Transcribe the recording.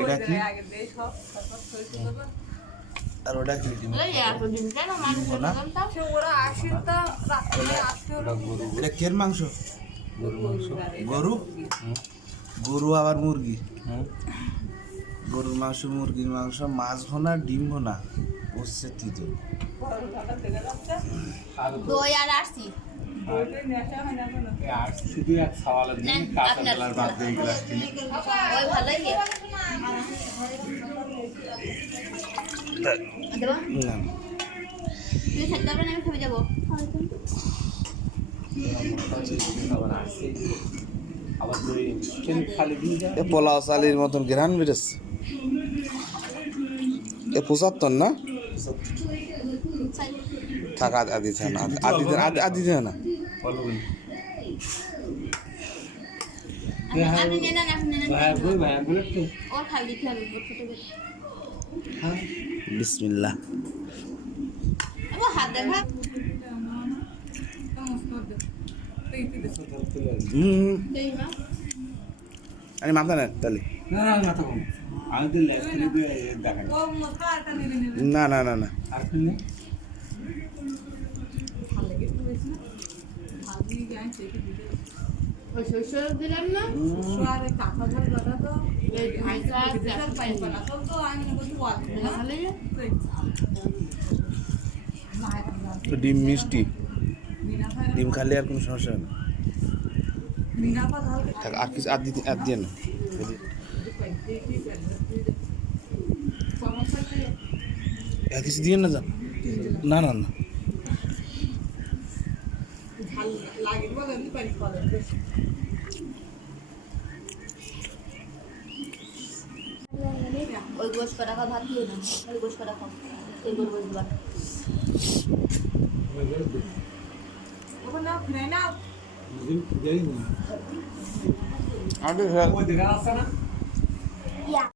এটা কি আর ওটা কি এটা কের মাংস গরু গরু আবার মুরগি গরুর মাংস মুরগির মাংস মাছ ভোনা ডিম ভোনা বুঝছে তুই তো দই আর আসছি শুধু এক সওয়ালের দিন কাঁচা বেলার বাদ দিয়ে গ্লাস কিনে ওই ভালোই দেবো না তুই খেতে পারবেন আমি খেয়ে যাবো আবার দই খালি দিয়ে যায় এ পোলাও চালির মতন ঘ্রাণ বেরোচ্ছে এ 75 না থাক আদি থাকে না আদি থাকে না বলবেন আপনি নিয়ে নেন আপনি নিয়ে ভাই নেন ভাই বলে তো ওর খাই দিতে হবে ওর ছোট করে হ্যাঁ বিসমিল্লাহ ও হাত দেখা আমি মাথা নেন তাহলে না না না তখন আমি তো লেস করে দিয়ে দেখাই না না না না আর কিনে ওই শস্য দিলাম না এই ভাইটা ডিম মিষ্টি ডিম খালি আর কোনো সমস্যা হয় না থাক আর কিছু আর দিয়ে না আর কিছু দিয়ে না যান না না না ওই গোশ করা খাও ভাত দিও না ওই গোশ করা খাও এই গোল গোশ দিবা আগে ওই দেখা আছে না